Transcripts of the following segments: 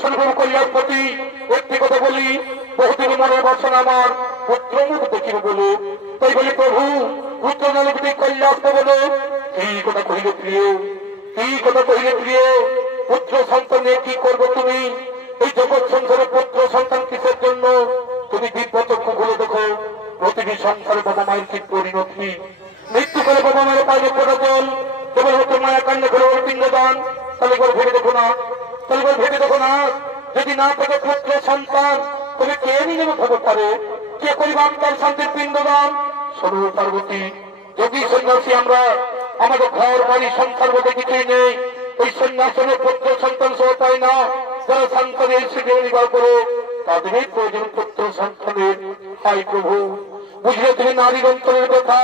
শুনবো কল্যাণপতি একটি কথা বলি, বহুদিন মনে বাসনা আমার পুত্র মুখ দেখিব বলে, তাই বলি প্রভু পুত্র জনপতি কল্যাণ বলে। এই কথা কহিলে প্রিয়, এই কথা কহিলে প্রিয়, পুত্র সন্তান নিয়ে কি করবো তুমি? এই জগৎ সংসারে পুত্র সন্তান কিসের জন্য? তুমি দিব্য চক্ষু খুলে দেখো, প্রতিটি সংসারে বাবা মায়ের কি পরিণতি। মৃত্যু করে বাবা মায়ের পাইলে প্রয়োজন, কেবলমাত্র মায়া কান্না করে ওর পিণ্ডদান। তাহলে করে ভেবে দেখো না, তাহলে করে ভেবে দেখো না, যদি না থাকে পুত্র সন্তান, তুমি কে নিয়ে হতে পারে? কে করিবাম তার শান্তির পিণ্ডদান? শোনো পার্বতী, যদি সন্ন্যাসী আমরা, আমাদের ঘর বাড়ি সংসার বলতে কিছুই নেই। ওই সন্ন্যাসনের পুত্র সন্তান সহ পায় না। যারা সন্তানের শিখে নির্ভর করে তাদেরই প্রয়োজন পুত্র সন্তানের। হাই প্রভু, বুঝলে তুমি নারীর অন্তরের কথা,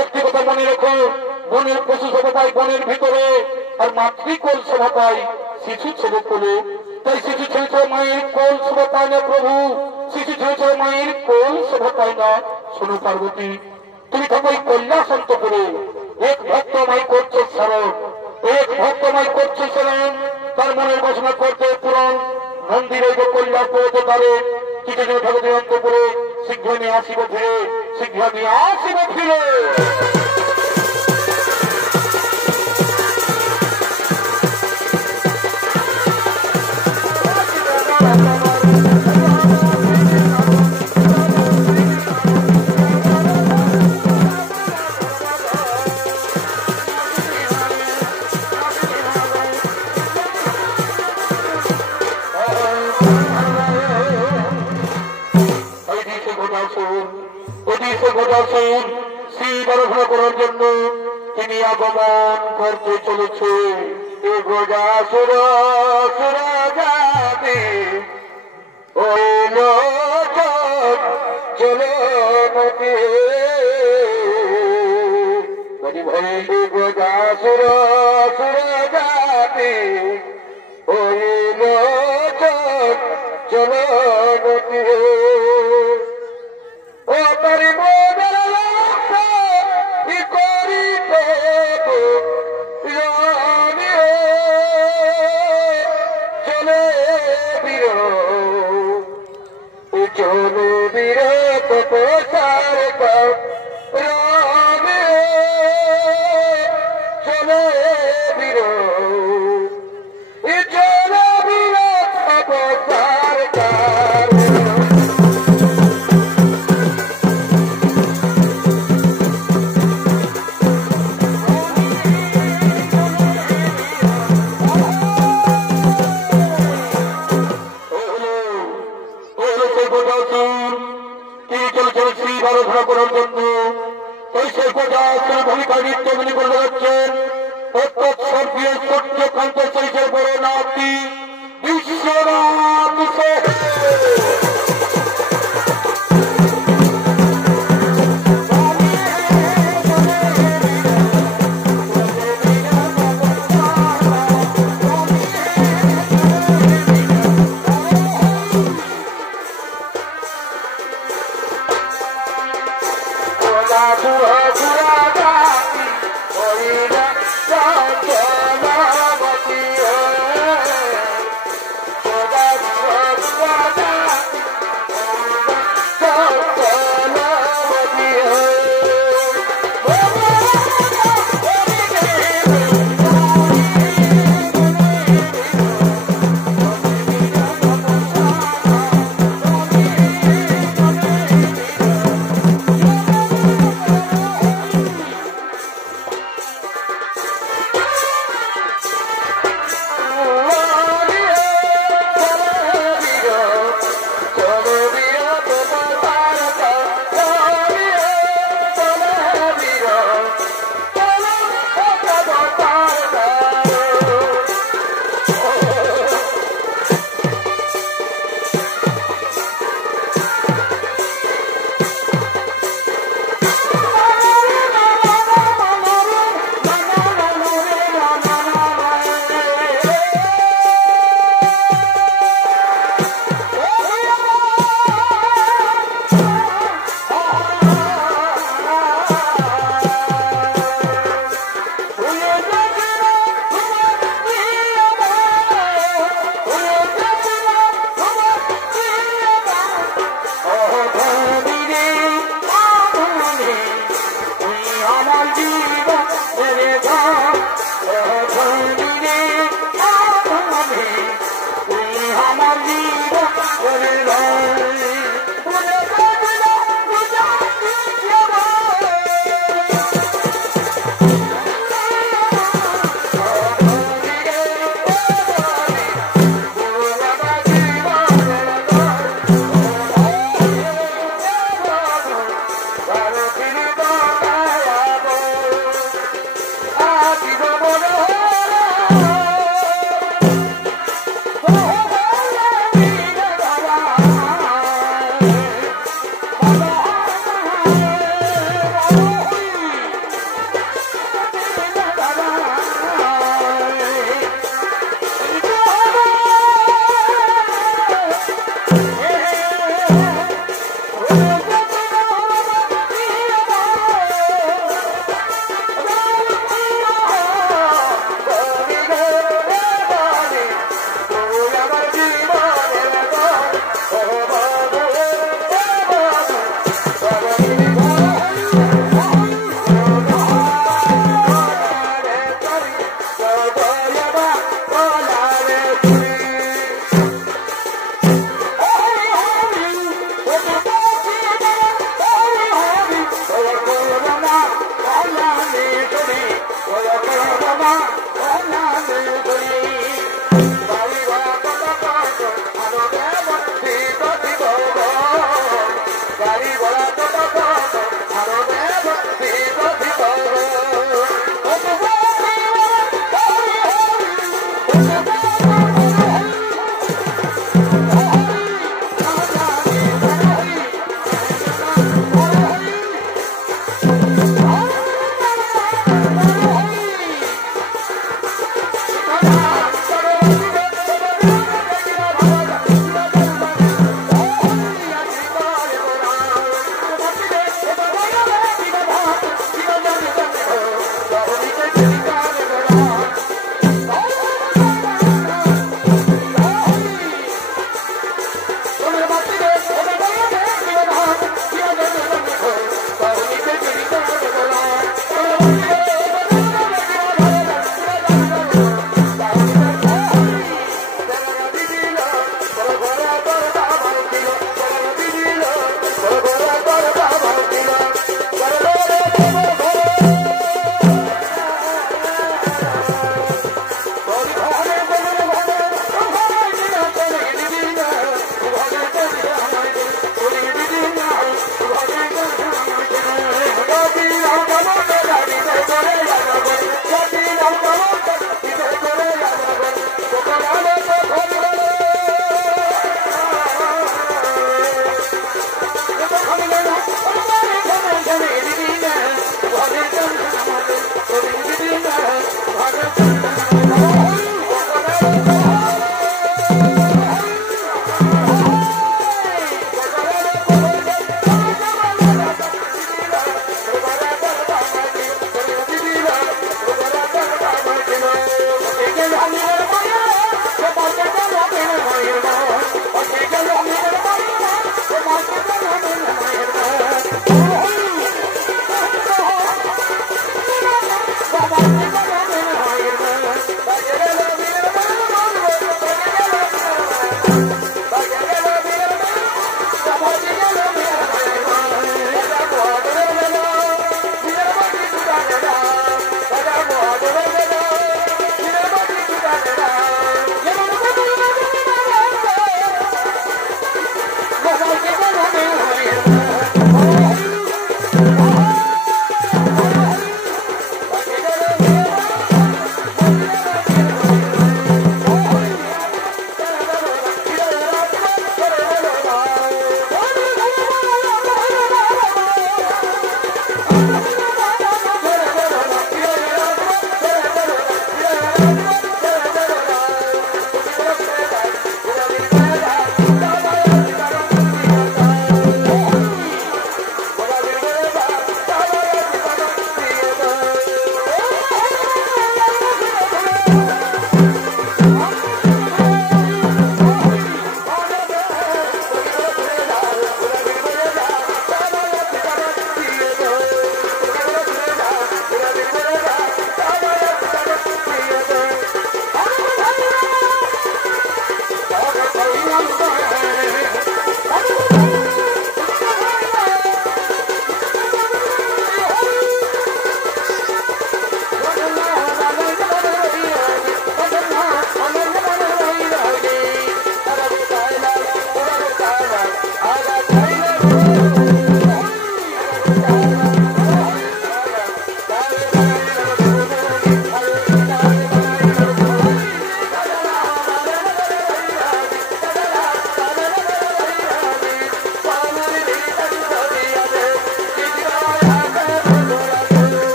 একটি কথা মনে রেখো, বনের পশু সভা পায় বনের ভিতরে, আর মাতৃকোল সভা পায় শিশু ছেলে কোলে। তাই শিশু ছেলে ছেলে মায়ের কোল শোভা পায় না প্রভু, শিশু ছেলে ছেলে মায়ের কোল শোভা পায় না। শোনো পার্বতী, তুমি থাকো এই কল্যাণ করে, এক ভক্ত মাই করছো স্মরণ, এক ভক্ত মাই করছো স্মরণ, তার মনের বাসনা করতে পূরণ। মন্দিরে কল্যাণ পড়তে পারে কিছু জন ঠাকুর অন্ত করে, শীঘ্র নিয়ে আসিব ফিরে, শীঘ্র নিয়ে আসিব ফিরে। শিব আরাধনা করার জন্য তিনি আগমন করতে চলেছে। চলে গোজাসুর সুরাজাতে ওইল চলো গতি ও তারি মোদের করিতে চলে বীর চলো বীর প্রসার রামে চলে বীর চলো বীর প্রসার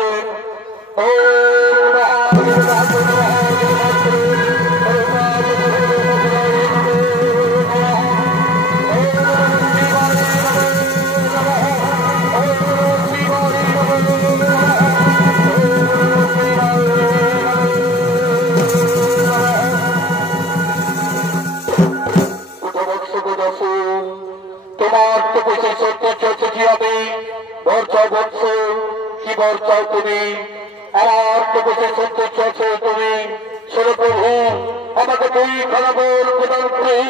বলেন তোমার তো বসে সত্য চলছে কি হবে বর্ষা বৎস কি বর্ষাও তুমি আমার তো বসে সত্য চলছে তুমি শোনো প্রভু আমাকে দুই খানা বর প্রদান করুন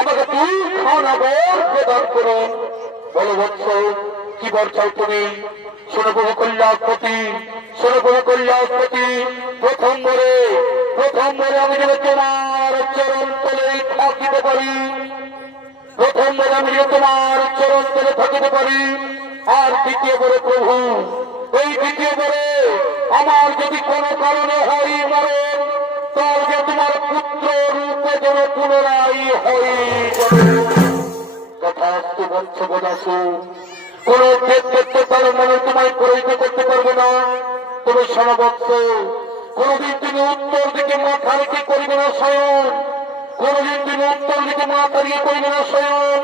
আমাকে দুই খানা বর প্রদান করুন বলো বৎস কি বর্ষাও তুমি শোনো প্রভু কল্যাণপতি শোনো প্রভু কল্যাণপতি প্রথম বরে আমি যেন তোমার চরণ তলে থাকিতে পারি প্রথম বলে আমি তোমার চরণ তলে থাকিতে পারি আর দ্বিতীয় বলে প্রভু এই দ্বিতীয় বলে আমার যদি কোনো কারণে হয় মরণ তাহলে তোমার পুত্র রূপে যেন পুনরায় হই তথাস্তু বৎস বদাসু কোন দেখতে পারো মনে তোমায় পরিচিত করতে পারবে না তুমি সমবৎস কোনদিন তুমি উত্তর দিকে মাথা রেখে করিবে না স্বয়ং কোনদিন তুমি উত্তর দিকে মাথা দিয়ে করিবে না স্বয়ং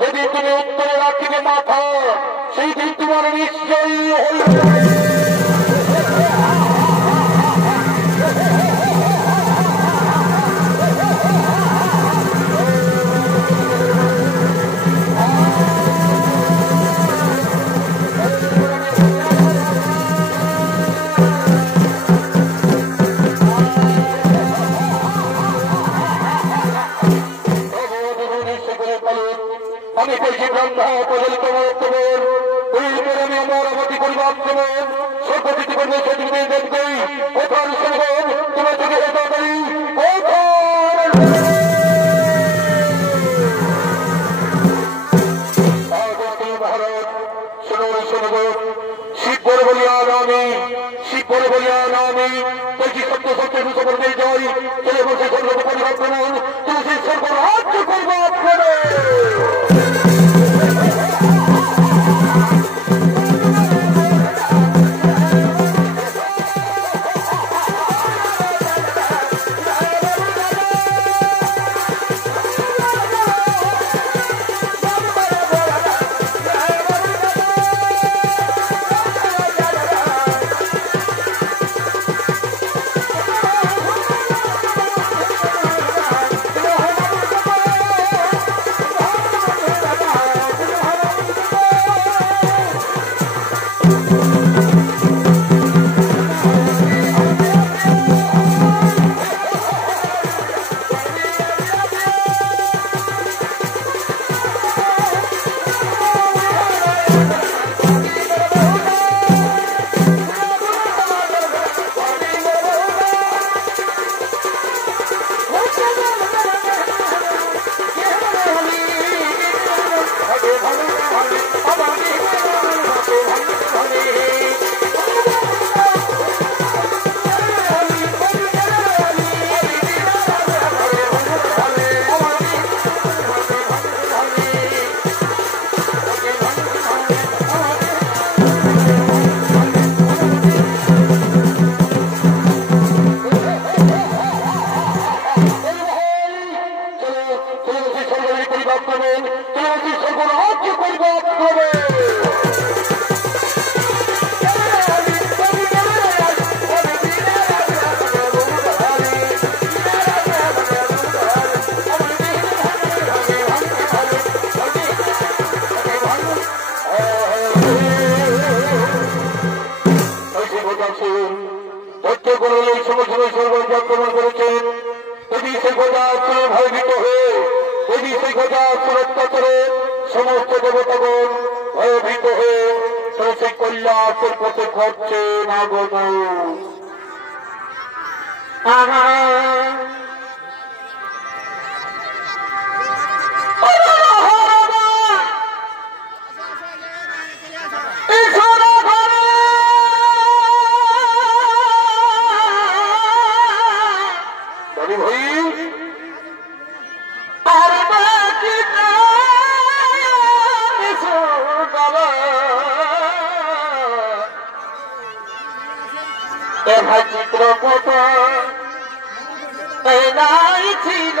যদি তুমি উত্তরে রাখিবে মাথা সেই দিন তোমার নিশ্চয়ই হইবে আমি বলছি ব্রহ্মা প্রজলিত মহত্তমন ওই আমি আমার অবধি পরিবার যেমন সভ্যতিথি করবে সেদিকে দেখবে কোথার সঙ্গন তোমার থেকে এটা করি ভারত শোনো শোনো শিব বলে বলিয়া নামি শিব বলে বলিয়া নামি বলছি সত্য সত্য দুশো যাই চলে বলছে সর্বত পরিবর্তন তুমি সেই সর্বরাজ্য করবো আপনাদের সমস্ত দেবতাগণ ভয়ভীত হয়ে সেই কল্যাণের পথে ঘটছে না গো এভাই চিত্রপট নাই ছিল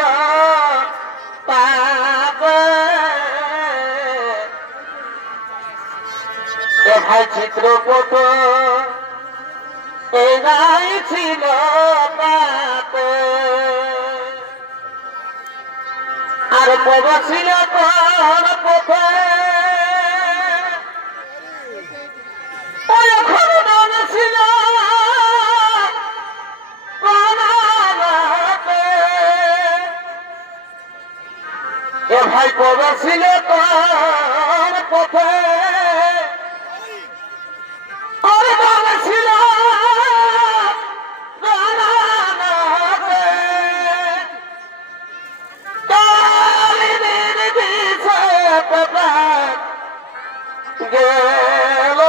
পাবে এভাই চিত্রপট নাই ছিল পাবে আর বড় ছিল তোর পথে ছিল এ ভাই বড় ছিল তোর পথে ছিল গেল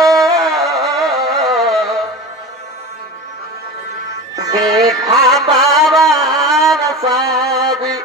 দেখা বাবার সাবি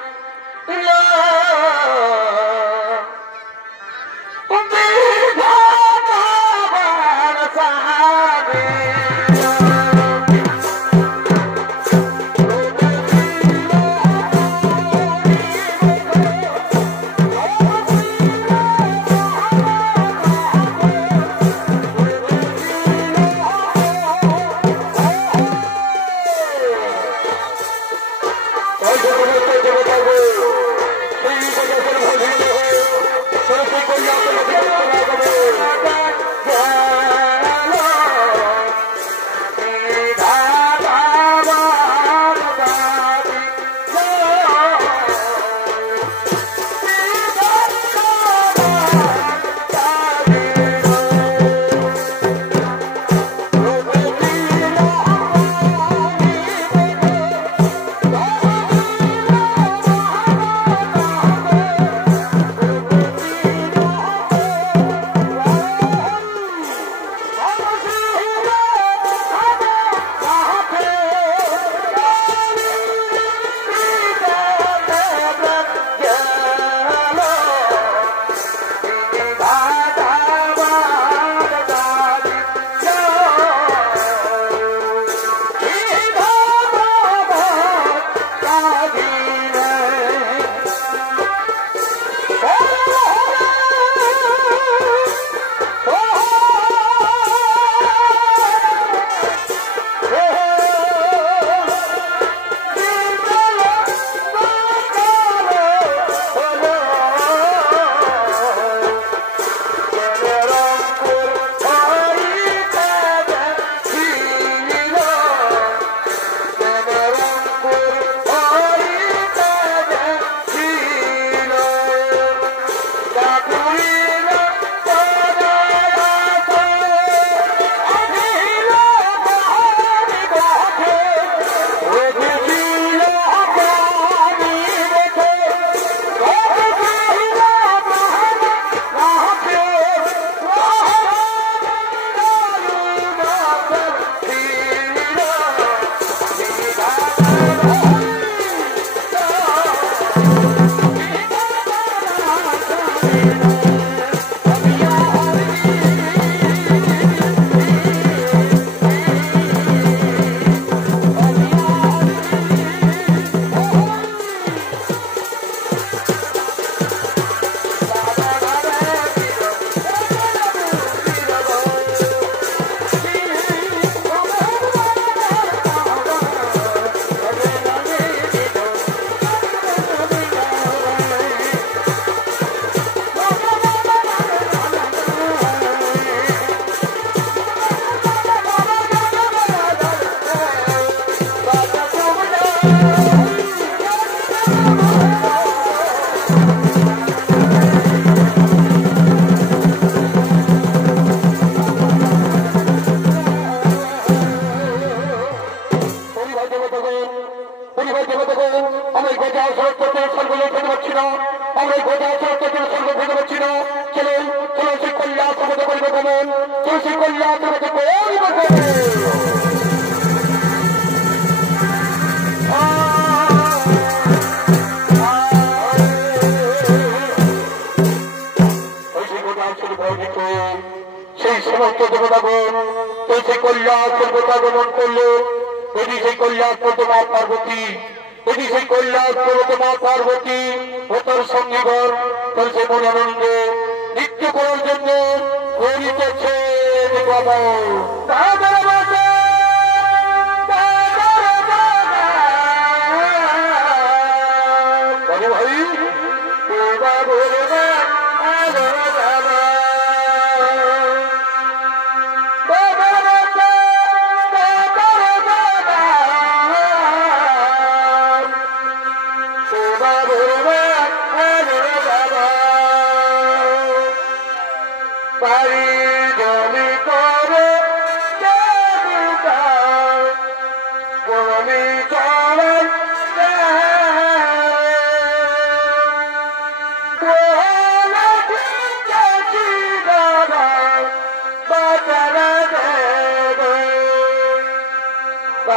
সেই সমস্ত দেবতাগণ কৈলাস পর্বতাগমন করলো। এটি সেই কৈলাস পর্বত মা পার্বতী, এটি সেই কৈলাস পর্বত মা পার্বতী ও তার সঙ্গীগণ তার সে মনে আনন্দ নৃত্য করার জন্য করিতেছে বাবা।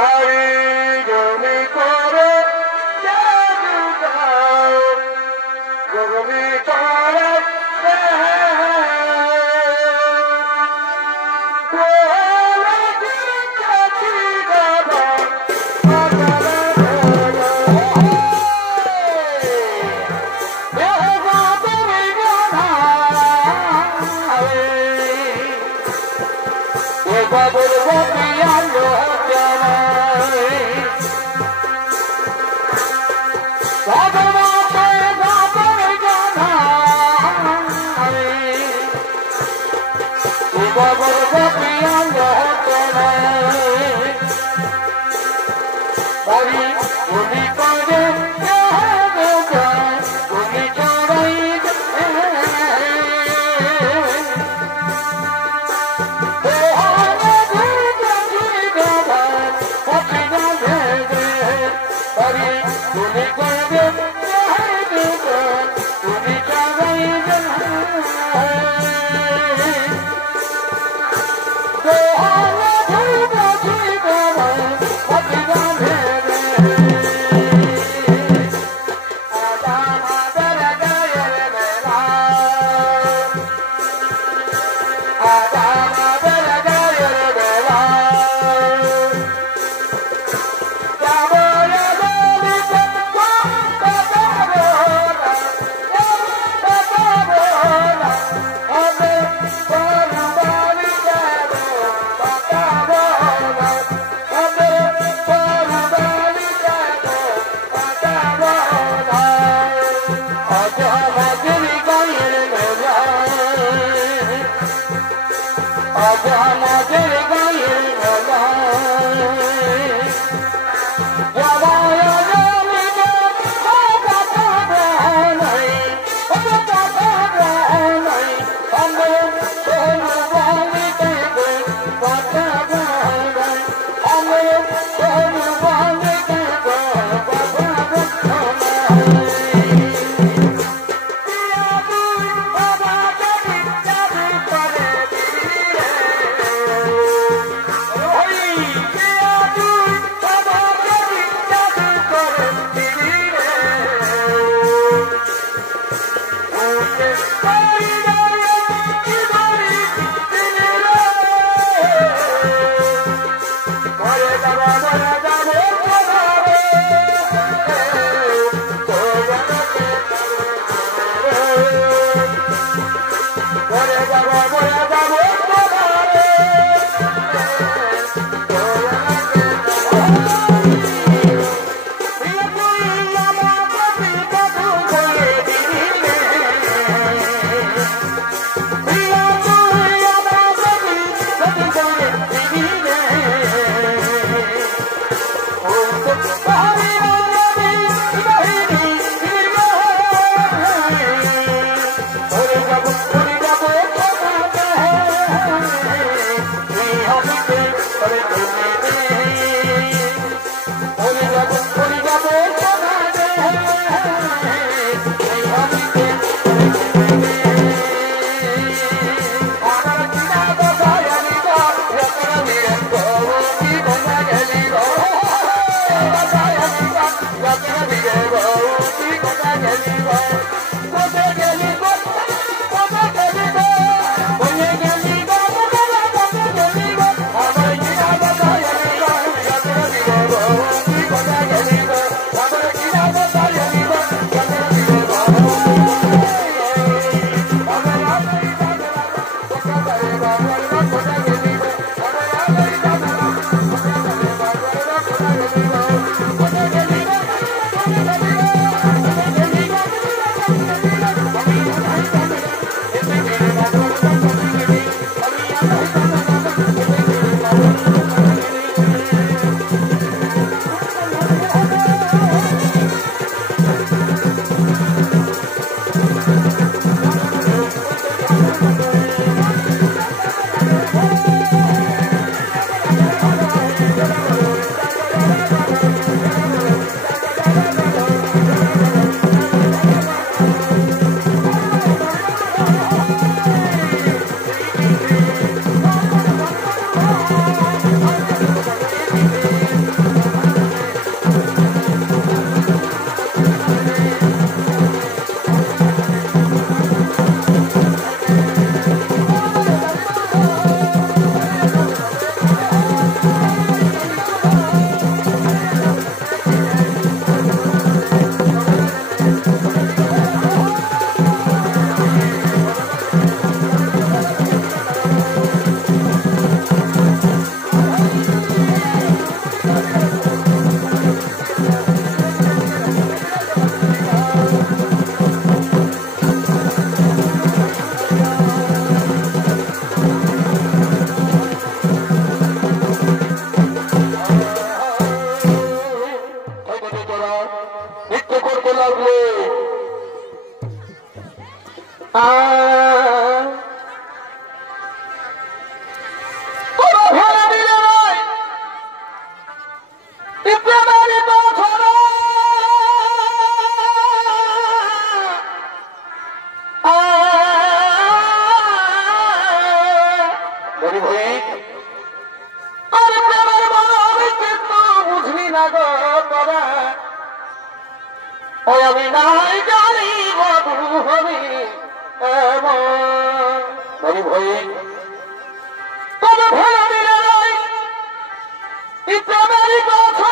ভাই লাগলে আমি নাই জানি বধু হবি এমন ভয় তবে ভয় দিলে নাই প্রেমেরই কথা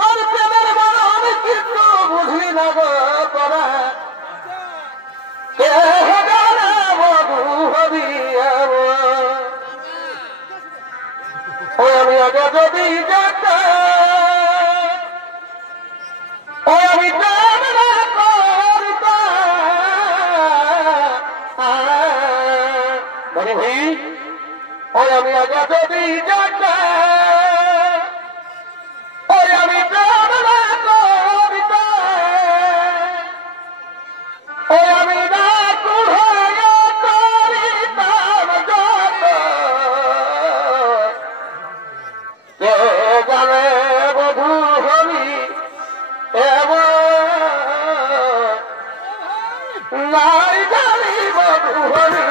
আর প্রেমের বড় আমি কিন্তু বুঝলি না গো তোরা আমি আগে যদি আমি মানে ভাই আমি আগে যদি আমি আমি না জানে বধু হবি নাই জানি বধু হবি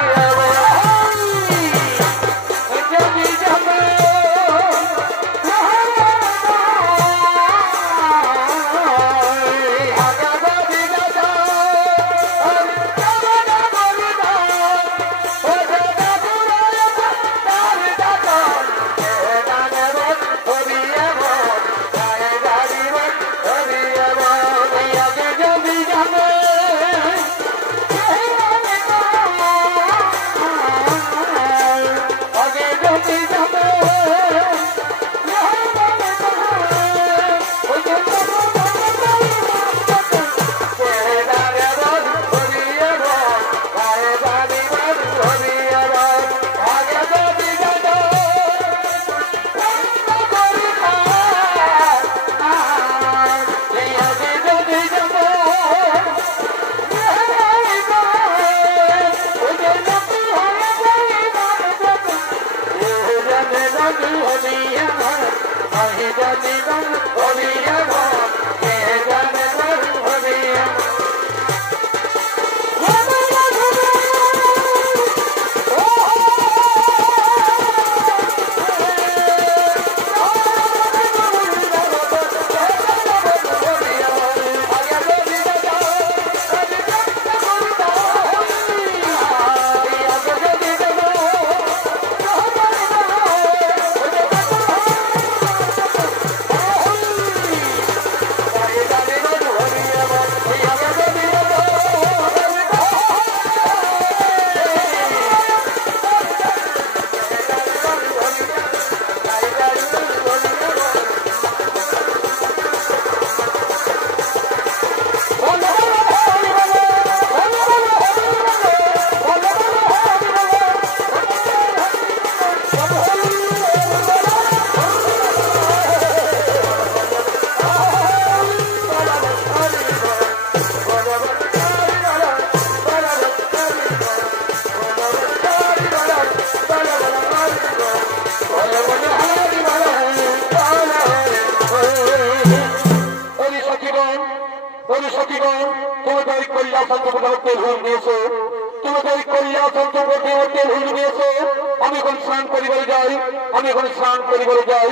আমি এখন স্নান করিবারে যাই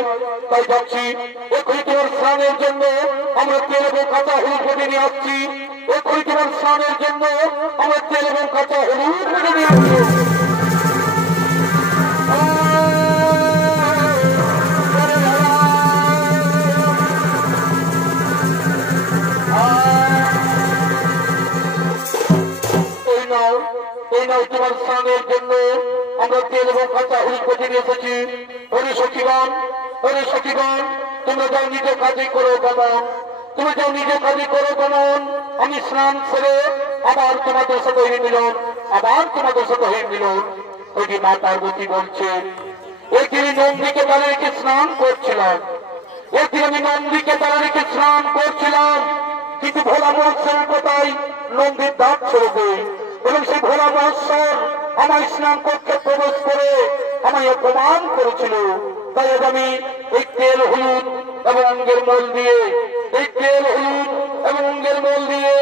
তাই যাচ্ছি এখনই তোমার স্নানের জন্য আমরা তেল এবং কাঁচা হলুদ কেটে নিয়ে আসছি এখনই তোমার স্নানের জন্য আমরা তেল এবং কাঁচা হলুদ কেটে নিয়ে আসছি তোমার স্নানের জন্য আমরা তেল এবং কাঁচা হলুদ কেটে নিয়ে এসেছি সখীগণ তোমরা যাও নিজের কাজে করো গমন তুমি যাও নিজের কাজে করো গমন আমি স্নান সেরে আবার তোমাদের সাথে হয়ে মিলন ওই মা পার্বতী বলছে, একদিন নন্দীকে তারা রেখে স্নান করছিলাম, একদিন আমি নন্দীকে তারা রেখে স্নান করছিলাম, কিন্তু ভোলা মহোৎসবের কথায় নন্দীর দাঁত ছেড়ে এবং সেই ভোলা মহোৎসব আমার স্নান কক্ষে প্রবেশ করে আমায় অপমান করেছিল। তাই আজ আমি এই তেল হলুদ এবং অঙ্গের মল দিয়ে, এই তেল হলুদ এবং অঙ্গের মল দিয়ে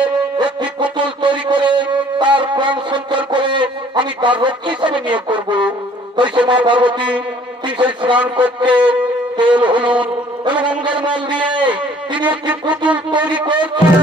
একটি পুতুল তৈরি করে তার প্রাণ সঞ্চার করে আমি তার রক্ষী হিসাবে নিয়োগ করবো। তাই সে মা পার্বতী তিনি সেই স্নান করতে তেল হলুদ এবং অঙ্গের মল দিয়ে তিনি একটি পুতুল তৈরি করছেন।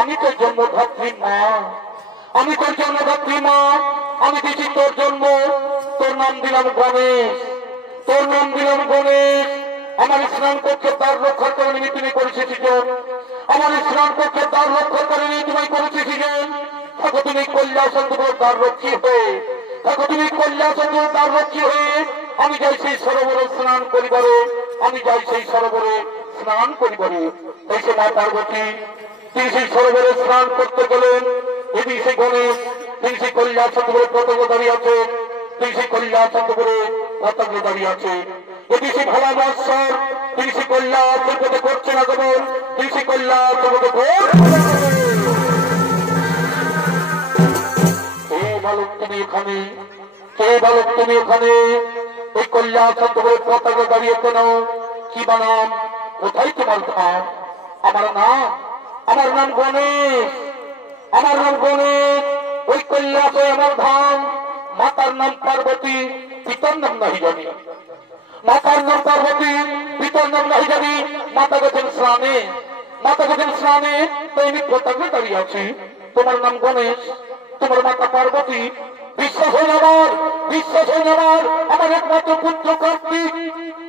আমি তোর জন্মধাত্রী মা, আমি তোর জন্মধাত্রী মা, আমি দিচ্ছি তোর জন্ম, তোর নাম দিলাম গণেশ, তোর নাম দিলাম গণেশ। আমার স্নান কক্ষে দ্বার রক্ষা করে নিয়ে তুমি করেছে সৃজন, আমার স্নান কক্ষে দ্বার রক্ষা করে নিয়ে তুমি করেছে সৃজন। থাকো তুমি কৈলাসচন্দ্র দ্বার রক্ষী হয়ে, থাকো তুমি কৈলাসচন্দ্র দ্বার রক্ষী হয়ে। আমি যাই সেই সরোবরে স্নান করিবারে, আমি যাই সেই সরোবরে স্নান করিবারে। তাই সে মা পার্বতী তিনি সেই সরোবরে স্নান করতে গেলেন। এটি সেই গণেশ তিনি সেই কৈলাসচন্দ্রের পতাকা দাঁড়িয়ে আছেন, তিনি সেই কৈলাসচন্দ্রের পতাকা দাঁড়িয়ে আছে। এটি সেই ভোলা মহোৎসব তিনি সেই কৈলাসের পথে করছেন আগমন, তিনি সেই কৈলাসের পথে বালক তুমি এখানে, কে বালক তুমি এখানে? এই কৈলাসচন্দ্রের পতাকা দাঁড়িয়ে কেন? কি বানাম? কোথায় তোমার ধাম? আমার নাম, আমার নাম গণেশ, আমার নাম গণেশ। ওই কৈলাসে আমার ধাম। মাতার নাম পার্বতী, পিতার নাম নাহি জানি, মাতার নাম পার্বতী, পিতার নাম নাহি জানি। মাতা গেছেন স্নানে, মাতা গেছেন স্নানে, তাই আমি পতাকা দাঁড়িয়ে আছি। তোমার নাম গণেশ, তোমার মাতা পার্বতী। বিশ্বাস হয়ে আমার, বিশ্বাস হয়ে আমার, আমার একমাত্র পুত্র কার্তিক,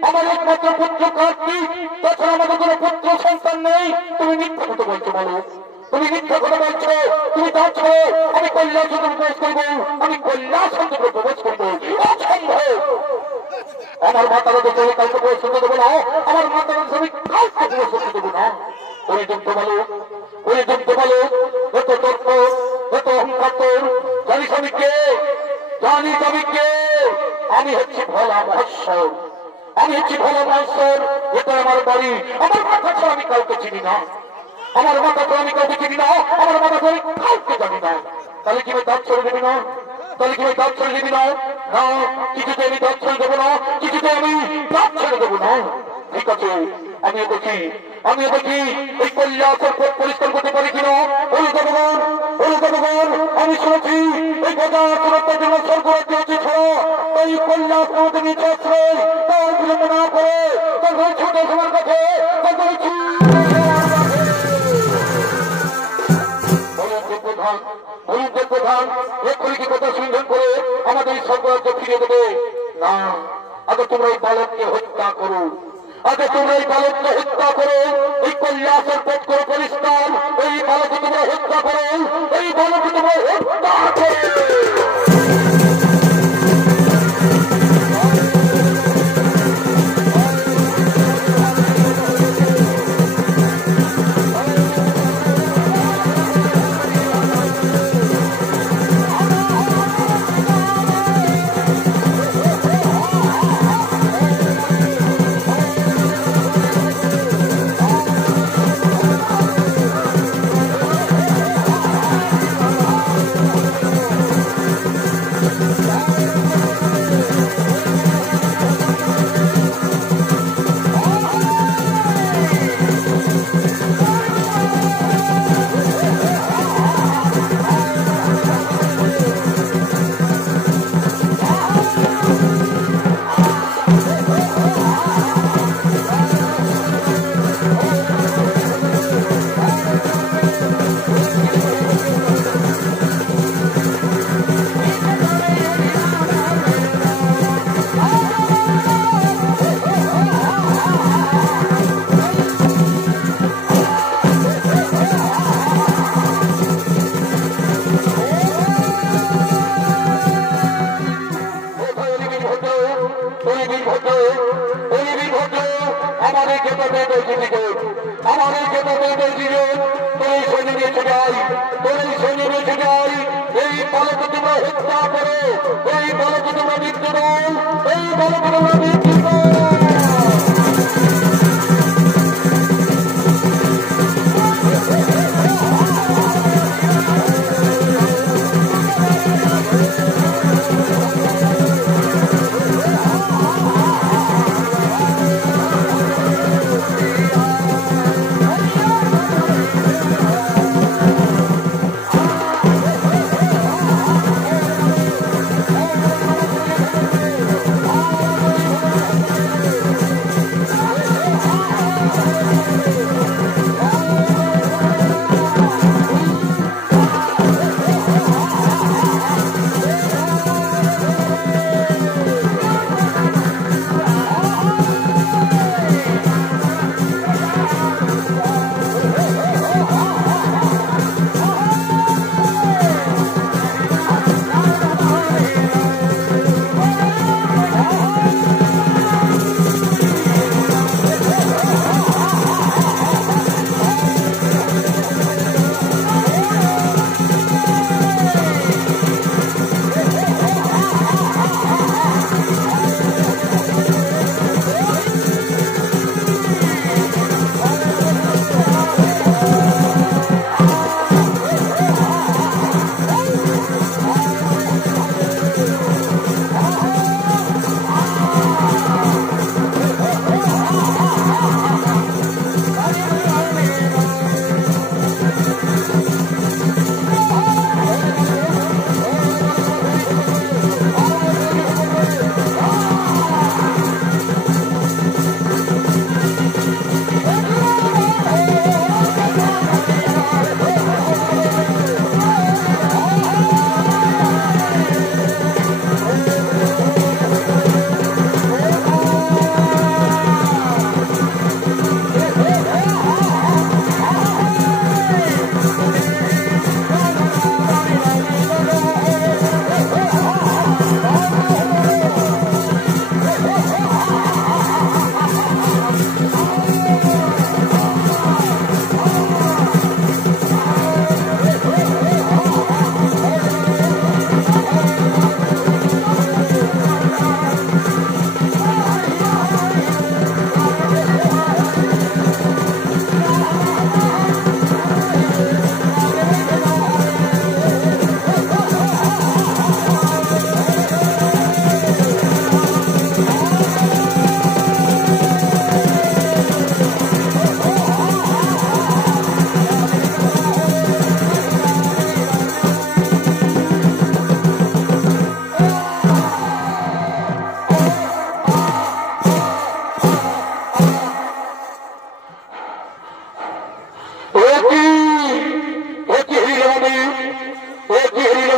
আমার একমাত্র পুত্র কার্তিক। তাছাড়া আমাদের কোনো পুত্র সন্তান নেই। তুমি মিথ্যা কথা বলছো বলো, তুমি মিথ্যা কথা বলছো। তুমি যাচ্ছো আমি কৈলাসচন্দ্র প্রবেশ করবো, আমি কৈলাসচন্দ্র প্রবেশ করবো, অসম্ভব। আমার মাতারা তো কাউকে প্রবেশ করতে দেবো না, আমার মাতারা আমি কাউকে প্রবেশ করতে দেবো না। ওই যুক্ত বলো, ওই যুক্ত বলো, এত তর্ক, এত অহংকার তোর। জানিস আমি কে? জানিস আমি কে? আমি হচ্ছি ভোলা মহোৎসব, আমি হচ্ছি ভোলা মহোৎসব। এটা আমার বাড়ি, আমার মাথা ছাড়া আমি কাউকে চিনি না, আমার মাথা ছাড়া আমি কাউকে চিনি না, আমার মাথা ছাড়া আমি কাউকে জানি না। তাহলে কি আমি দাঁত ছেড়ে দেবি না? তাহলে কি আমি দাঁত ছেড়ে দেবি না? না, কিছুতে আমি দাঁত ছেড়ে দেবো না, কিছুতে আমি দাঁত ছেড়ে দেবো না। ঠিক আছে, আমিও দেখি, আমিও দেখি এই কৈলাসের পথ পরিষ্কার করতে পারি কিনা। ওই জনগণ, ওই জনগণ, আমি শুনেছি এই বাজার সুরক্ষার জন্য প্রধান বলুন যে প্রধান এক্ষুনি কি কথা সিন্ধন করে আমাদের স্বর্গরাজ্য ফিরে দেবে? না, আগে তোমরা এই বালককে হত্যা করো, আগে তোমরা এই বালককে হত্যা করো, এই কৈলাসের পথ করো পরিষ্কার, এই বালককে তোমরা হত্যা করো, এই বালককে তোমরা হত্যা করো।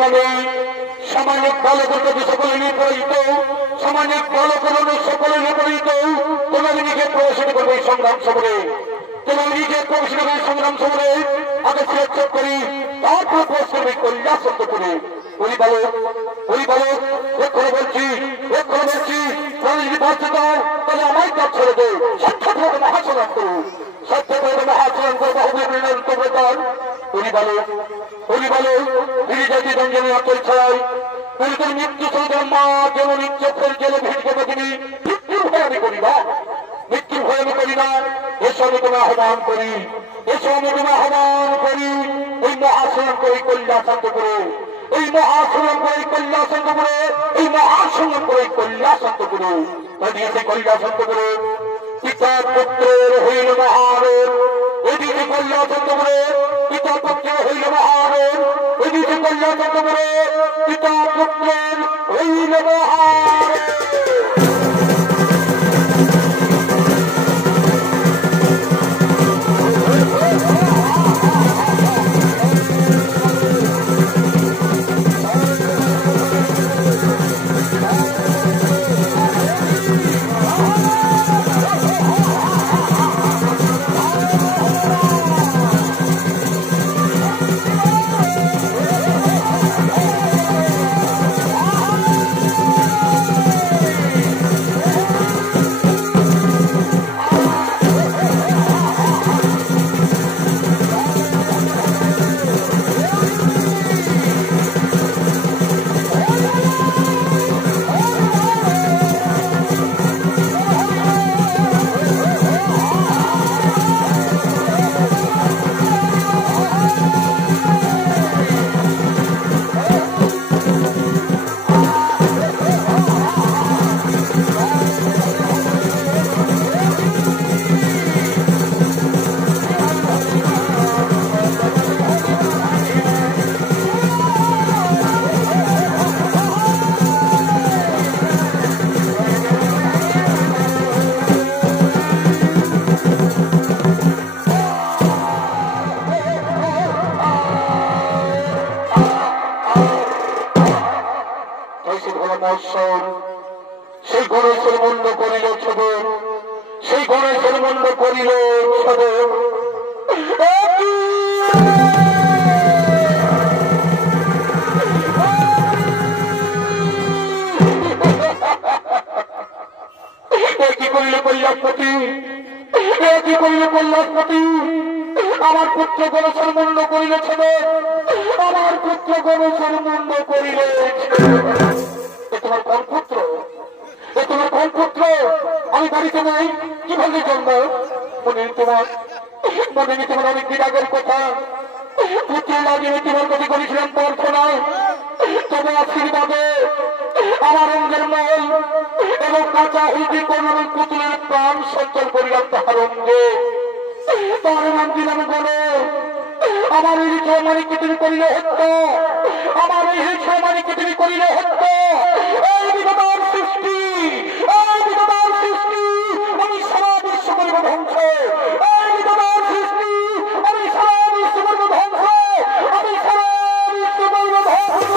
সংগ্রামে সামাজিক বালকের প্রতি সকলে নিপরিত, সামাজিক বালকের সকলে নিপরিত। তোমাকে নিজে প্রবেশিত করবে এই সংগ্রাম সমরে, তোমাকে নিজে প্রবেশিত করবে সংগ্রাম সমরে। আগে সুরক্ষা করি, তারপর প্রবেশ করবে কল্যাণ শব্দ করে। পরিবালক এক্ষণে বলছি, তুমি যদি বাঁচতে দাও তাহলে আমায় কাজ ছেড়ে দে। সত্যভাবে মহাসংগ্রাম করো, সত্যভাবে মহাসংগ্রাম করবো তোমরা দল। পরিবালক ফিরে যাচ্ছি রঞ্জনের অঞ্চল ছাড়াই পুরীদের মৃত্যু সন্তান মা যেমন ইচ্ছের জেলে ভিড়কে দেখিনি। মৃত্যুর ভয় আমি করি না, মৃত্যুর ভয় আমি করি না। এসব আমি তোমার আহ্বান করি, এসব আমি তোমার আহ্বান করি। এই মহাসংগ্রাম করে কল্যাণ শান্ত করে, এই মহাসংগ্রাম করে কল্যাণ শান্ত করে, এই মহাসংগ্রাম করে কল্যাণ শান্ত করে। দিয়েছে কল্যাণ শান্ত করে পিতা পুত্রের হইল মহারণ। এদিকে কল্যাণ শান্ত করে পিতা পুত্রের হইল মহারণ। এদিকে কল্যাণ শান্ত করে পিতা পুত্রের হইল মহারণ। সেই গণেশের মন্ড করিল ছদর, সেই গণেশের মন্ড করিল ছদর। কি করিল কৈলাসপতি, কি করিল কৈলাসপতি। আমার পুত্র গণেশের মন্ড করিল ছদর, আমার পুত্র গণেশের মন্ড করিল। তোমার কোন পুত্র, তোমার কোন পুত্র? আমি বাড়িতে নেই, কিভাবে জন্ম? মনে তোমার অনেক দিন আগের কথা। পুত্র লাগিয়ে তোমার কাছে করেছিলাম প্রার্থনা, তবে আশীর্বাদে আমার অঙ্গের মল এবং কাঁচা হুদি কোন পুতুলের প্রাণ সঞ্চল করিলাম তাহার অঙ্গে। তার নাম দিলাম বলে আমার এই মানিককে তুমি করিলে হত্যা, আমার এই মানিককে তুমি করিলে হত্যা। এই বিধবার সৃষ্টি, এই বিধবার সৃষ্টি আমি সারা বিশ্ব করব ধ্বংস। এই বিধবার সৃষ্টি আমি সারা বিশ্ব করব ধ্বংস, আমি সারা বিশ্ব করব ধ্বংস।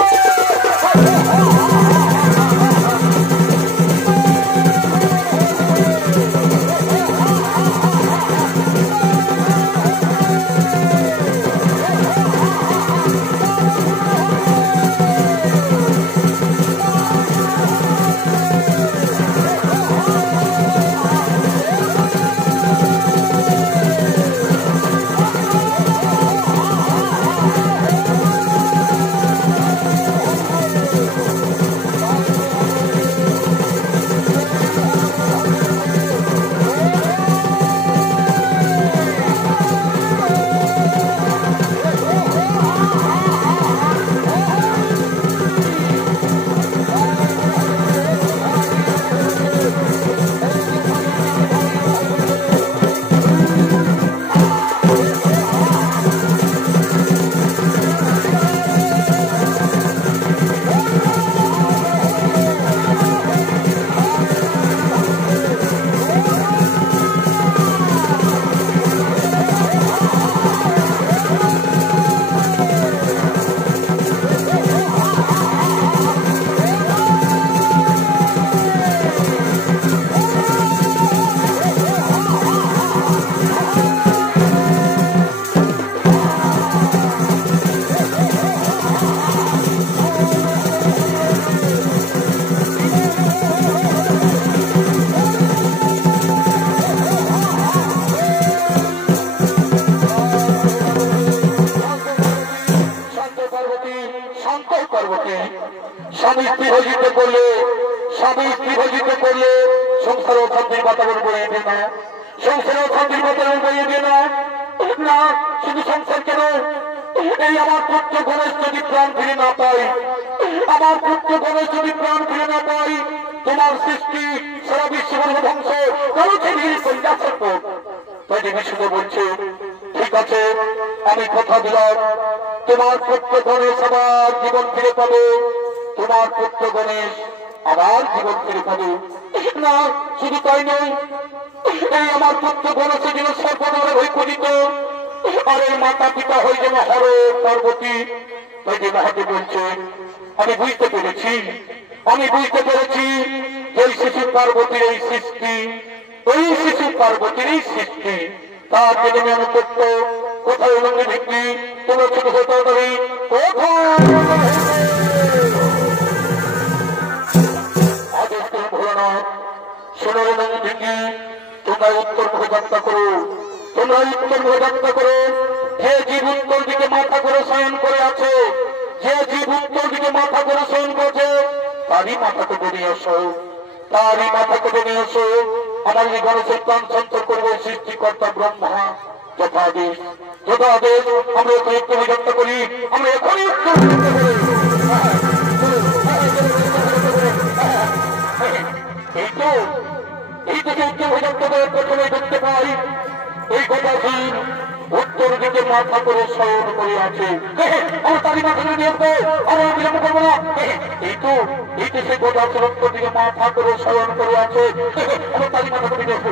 শান্ত পার্বতী স্বামী স্ত্রী হজিত করলে সংসার অশান্তির বাতাবরণ বয়ে দিয়ে না সংসারে অশান্তির বাতাবরণ বয়ে দিয়ে না না শুধু সংসার কেন এই আমার পুত্র গণেশ যদি প্রাণ ফিরে না পাই আমার পুত্র গণেশ যদি প্রাণ ফিরে না পাই তোমার সৃষ্টি সারা বিশ্ব ধ্বংস তাই দেবী শুধু বলছে ঠিক আছে আমি কথা দিলাম তোমার পুত্র গণেশ আবার জীবন ফিরে পাবে তোমার পুত্র গণেশ আবার জীবন ফিরে পাবে না শুধু তাই নয় এই আমার পুত্র গণেশের যেন সর্বদরে হয়ে পূজিত আর এই মাতা পিতা হয়ে যেন হর পার্বতী তাই যে মহাদেব বলছে আমি বুঝতে পেরেছি এই শিশু পার্বতীর এই সৃষ্টি তার জন্য আমি করতো কোথায় লঙ্গে ভিত্তি তোমরা ছোট ছোট ধরি কোথায় আদেশ করে ভোলানাথ সোনার লঙ্গে ভিত্তি তোমরা উত্তর মুখে যাত্রা করো যে জীব উত্তর দিকে মাথা করে শয়ন করে আছে তারই মাথাকে বেরিয়ে এসো আমার এই গণেশের প্রাণ সঞ্চয় করবে সৃষ্টিকর্তা ব্রহ্মা যথাদেশ আমরা এখনই উত্তর যাত্রা করি এই থেকে উত্তর যাত্রা করে প্রথমে দেখতে পাই এই গদাধীর উত্তর দিকে মাথা করে শয়ন করে আছে আমার তারই মাথা করে নিয়ে আসবো আমার বিলম্ব করবো না এই তো সে গদাধীর উত্তর দিকে মাথা করে শয়ন করে আছে আমার তারই মাথা করে নিয়ে আসবো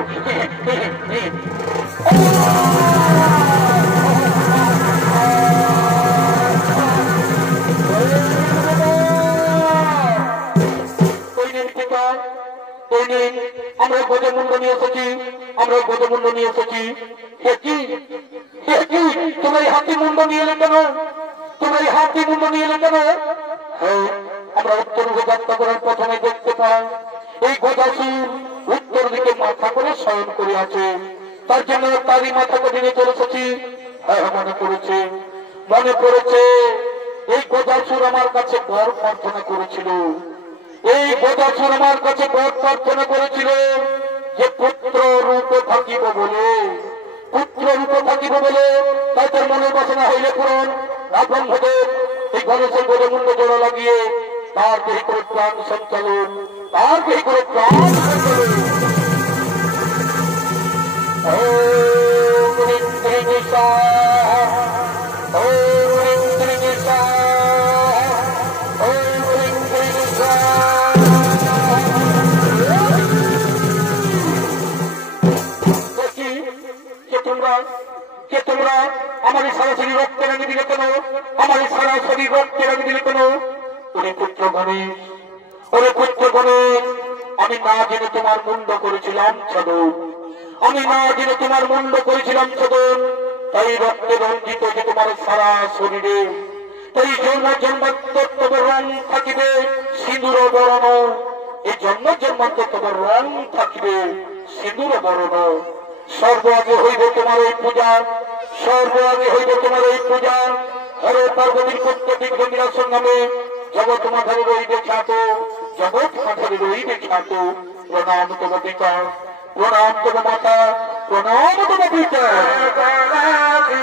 আমরা গজমুণ্ড নিয়ে এসেছি তোমার এই হাতি মুন্ড নিয়ে এলে কেন আমরা উত্তর দিকে যাত্রা করার প্রথমে দেখতে পাই এই গদাসুর উত্তর দিকে মাথা করে শয়ন করে আছে তার জন্য তারই মাথা করে নিয়ে চলে এসেছি মনে পড়েছে এই গদাসুর আমার কাছে বর প্রার্থনা করেছিল যে পুত্র রূপে থাকিব বলে তাই তার মনের বাসনা হইলে পূরণ ব্রহ্মদেব এই গণেশের গজমুণ্ড জোড়া লাগিয়ে তার দেহি করে প্রাণ সঞ্চালন তোমরা আমার সরাসরি রক্ত রাঙিয়ে দিলে কেন ওরে পুত্র গণেশ আমি না জেনে তোমার মুন্ড করেছিলাম ছদন তাই রক্তে রঞ্জিত যে তোমার সারা শরীরে তাই জন্মান্তর তোমার রং থাকিবে সিঁদুর বরণ এই জন্মান্তর তোমার রং থাকিবে সিঁদুর বরণ সর্ব আগে হইবে তোমার এই পূজা হরে পার্বতীর পুত্র বিঘ্নবিনাশ নামে জগৎ মাথারে রইবে খ্যাত প্রণাম তোমার পিতা প্রণাম তোমার মাতা প্রণাম তোমার পিতা পার্বতী পিতা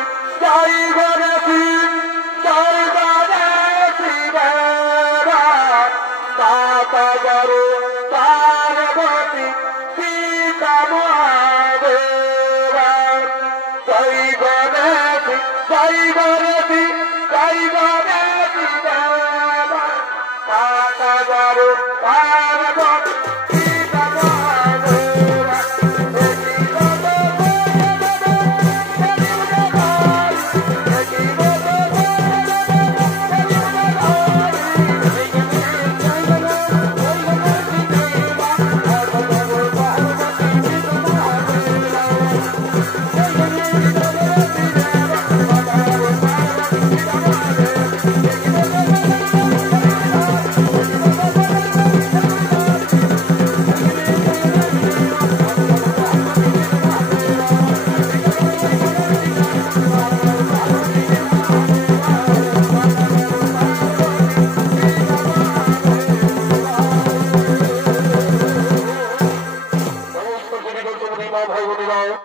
Bye.